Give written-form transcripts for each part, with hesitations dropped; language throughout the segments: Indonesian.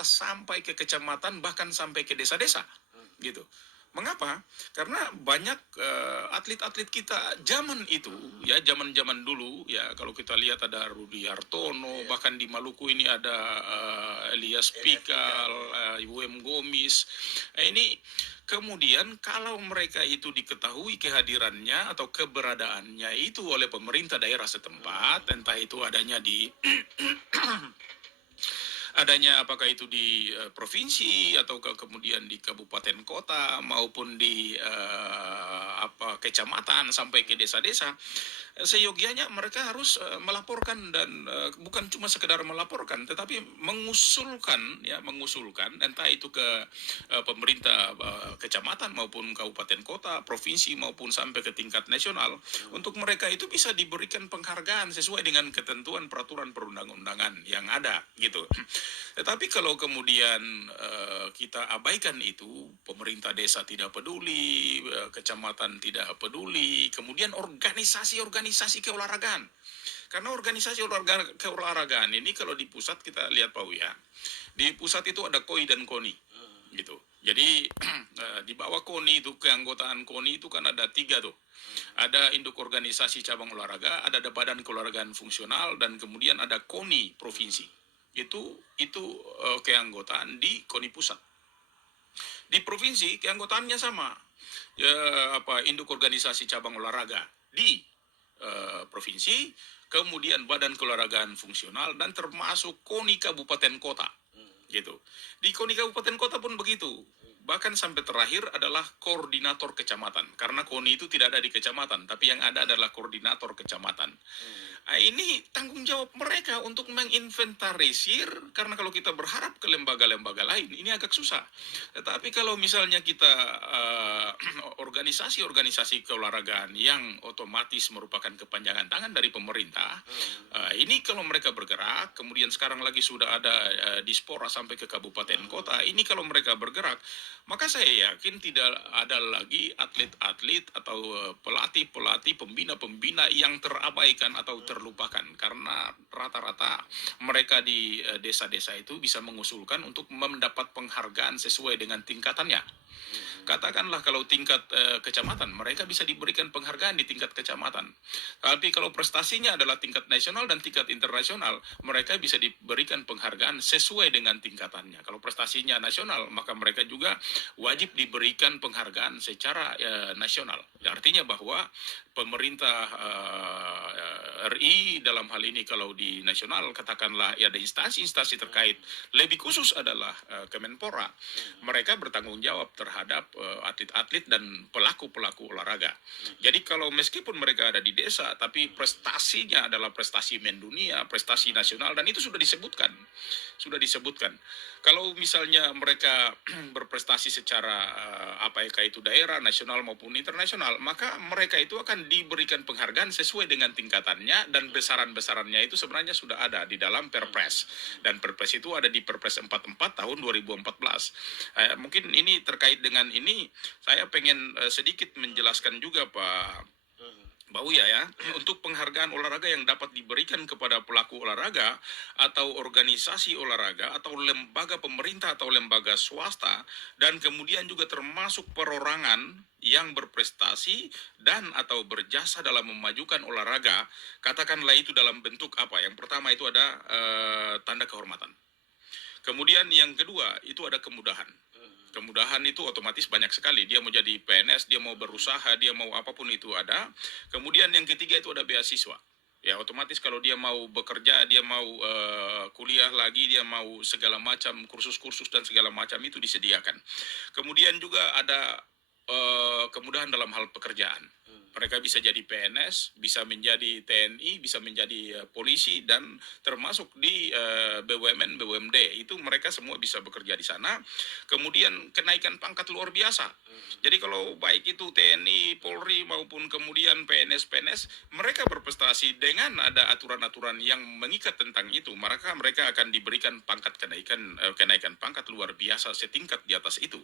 kota sampai ke kecamatan bahkan sampai ke desa-desa gitu. Mengapa? Karena banyak atlet-atlet kita zaman itu, ya zaman-zaman dulu, ya kalau kita lihat ada Rudi Hartono, bahkan di Maluku ini ada Elias Pikal, Wem Gomis. Ini kemudian kalau mereka itu diketahui kehadirannya atau keberadaannya itu oleh pemerintah daerah setempat, entah itu adanya di apakah itu di provinsi atau kemudian di kabupaten kota maupun di kecamatan sampai ke desa-desa, seyogianya mereka harus melaporkan dan bukan cuma sekedar melaporkan tetapi mengusulkan entah itu ke pemerintah kecamatan maupun kabupaten kota, provinsi maupun sampai ke tingkat nasional untuk mereka itu bisa diberikan penghargaan sesuai dengan ketentuan peraturan perundang-undangan yang ada gitu. Tetapi kalau kemudian kita abaikan itu, pemerintah desa tidak peduli, kecamatan tidak peduli, kemudian organisasi keolahragaan. Karena organisasi keolahragaan ini kalau di pusat kita lihat Pak Wia, di pusat itu ada KOI dan KONI gitu. Jadi di bawah KONI itu, keanggotaan KONI itu kan ada 3 tuh. Ada induk organisasi cabang olahraga, ada badan keolahragaan fungsional, dan kemudian ada KONI provinsi. Itu keanggotaan di KONI pusat. Di provinsi keanggotaannya sama, induk organisasi cabang olahraga di provinsi, kemudian badan keolahragaan fungsional, dan termasuk KONI kabupaten kota gitu. Di KONI kabupaten kota pun begitu. Bahkan sampai terakhir adalah koordinator kecamatan, karena KONI itu tidak ada di kecamatan, tapi yang ada adalah koordinator kecamatan. Nah, ini tanggung jawab mereka untuk menginventarisir, karena kalau kita berharap ke lembaga-lembaga lain, ini agak susah. Tetapi kalau misalnya kita organisasi-organisasi keolahragaan yang otomatis merupakan kepanjangan tangan dari pemerintah, ini kalau mereka bergerak, kemudian sekarang lagi sudah ada dispora sampai ke kabupaten kota, ini kalau mereka bergerak, maka saya yakin tidak ada lagi atlet-atlet atau pelatih-pelatih, pembina-pembina yang terabaikan atau terlupakan, karena rata-rata mereka di desa-desa itu bisa mengusulkan untuk mendapat penghargaan sesuai dengan tingkatannya. Katakanlah kalau tingkat kecamatan, mereka bisa diberikan penghargaan di tingkat kecamatan. Tapi kalau prestasinya adalah tingkat nasional dan tingkat internasional, mereka bisa diberikan penghargaan sesuai dengan tingkatannya. Kalau prestasinya nasional, maka mereka juga wajib diberikan penghargaan secara nasional. Artinya bahwa pemerintah RI dalam hal ini kalau di nasional, katakanlah ya ada instansi-instansi terkait, lebih khusus adalah Kemenpora. Mereka bertanggung jawab terhadap atlet-atlet dan pelaku-pelaku olahraga. Jadi kalau meskipun mereka ada di desa, tapi prestasinya adalah prestasi mendunia, prestasi nasional, dan itu sudah disebutkan. Kalau misalnya mereka berprestasi secara apakah itu daerah, nasional maupun internasional, maka mereka itu akan diberikan penghargaan sesuai dengan tingkatannya, dan besaran-besarannya itu sebenarnya sudah ada di dalam Perpres. Dan Perpres itu ada di Perpres 44 tahun 2014. Mungkin ini terkait dengan ini, saya pengen sedikit menjelaskan juga Pak Bauya ya, untuk penghargaan olahraga yang dapat diberikan kepada pelaku olahraga atau organisasi olahraga atau lembaga pemerintah atau lembaga swasta, dan kemudian juga termasuk perorangan yang berprestasi dan atau berjasa dalam memajukan olahraga, katakanlah itu dalam bentuk apa? Yang pertama itu ada tanda kehormatan. Kemudian yang kedua itu ada kemudahan. Kemudahan itu otomatis banyak sekali. Dia mau jadi PNS, dia mau berusaha, dia mau apapun itu ada. Kemudian yang ketiga itu ada beasiswa. Ya otomatis kalau dia mau bekerja, dia mau kuliah lagi, dia mau segala macam kursus-kursus dan segala macam itu disediakan. Kemudian juga ada kemudahan dalam hal pekerjaan. Mereka bisa jadi PNS, bisa menjadi TNI, bisa menjadi polisi, dan termasuk di BUMN, BUMD. Itu mereka semua bisa bekerja di sana. Kemudian kenaikan pangkat luar biasa. Jadi kalau baik itu TNI, Polri, maupun kemudian PNS, mereka berprestasi dengan ada aturan-aturan yang mengikat tentang itu, maka mereka akan diberikan pangkat kenaikan pangkat luar biasa setingkat di atas itu.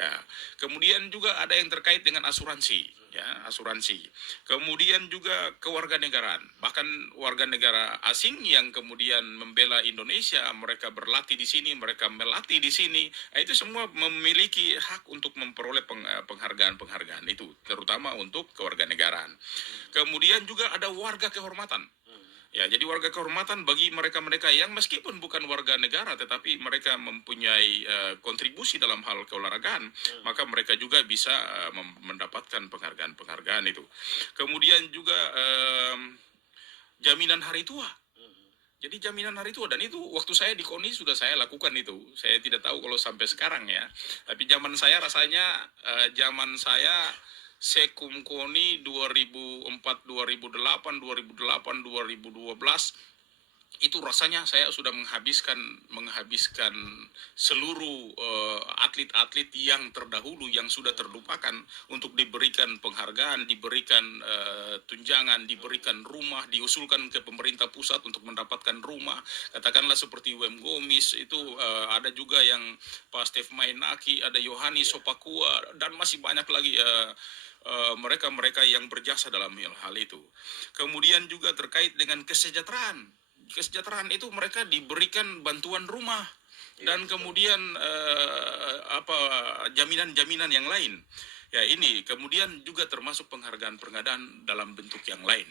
Ya. Kemudian juga ada yang terkait dengan asuransi. Ya, asuransi toleransi. Kemudian juga kewarganegaraan, bahkan warga negara asing yang kemudian membela Indonesia, mereka berlatih di sini, mereka melatih di sini, itu semua memiliki hak untuk memperoleh penghargaan-penghargaan itu, terutama untuk kewarganegaraan. Kemudian juga ada warga kehormatan. Ya, jadi warga kehormatan bagi mereka-mereka yang meskipun bukan warga negara tetapi mereka mempunyai kontribusi dalam hal keolahragaan, maka mereka juga bisa mendapatkan penghargaan-penghargaan itu. Kemudian juga jaminan hari tua. Jadi jaminan hari tua, dan itu waktu saya di KONI sudah saya lakukan itu. Saya tidak tahu kalau sampai sekarang ya. Tapi zaman saya rasanya zaman saya Sekum KONI 2004, 2008, 2008, 2012 itu rasanya saya sudah menghabiskan seluruh atlet-atlet yang terdahulu yang sudah terlupakan untuk diberikan penghargaan, diberikan tunjangan, diberikan rumah, diusulkan ke pemerintah pusat untuk mendapatkan rumah. Katakanlah seperti Wem Gomis itu, ada juga yang Pak Stef Mainaki, ada Yohanis Sopakua, dan masih banyak lagi mereka-mereka yang berjasa dalam hal itu. Kemudian juga terkait dengan kesejahteraan itu mereka diberikan bantuan rumah dan kemudian jaminan-jaminan yang lain. Ya, ini kemudian juga termasuk penghargaan dalam bentuk yang lain.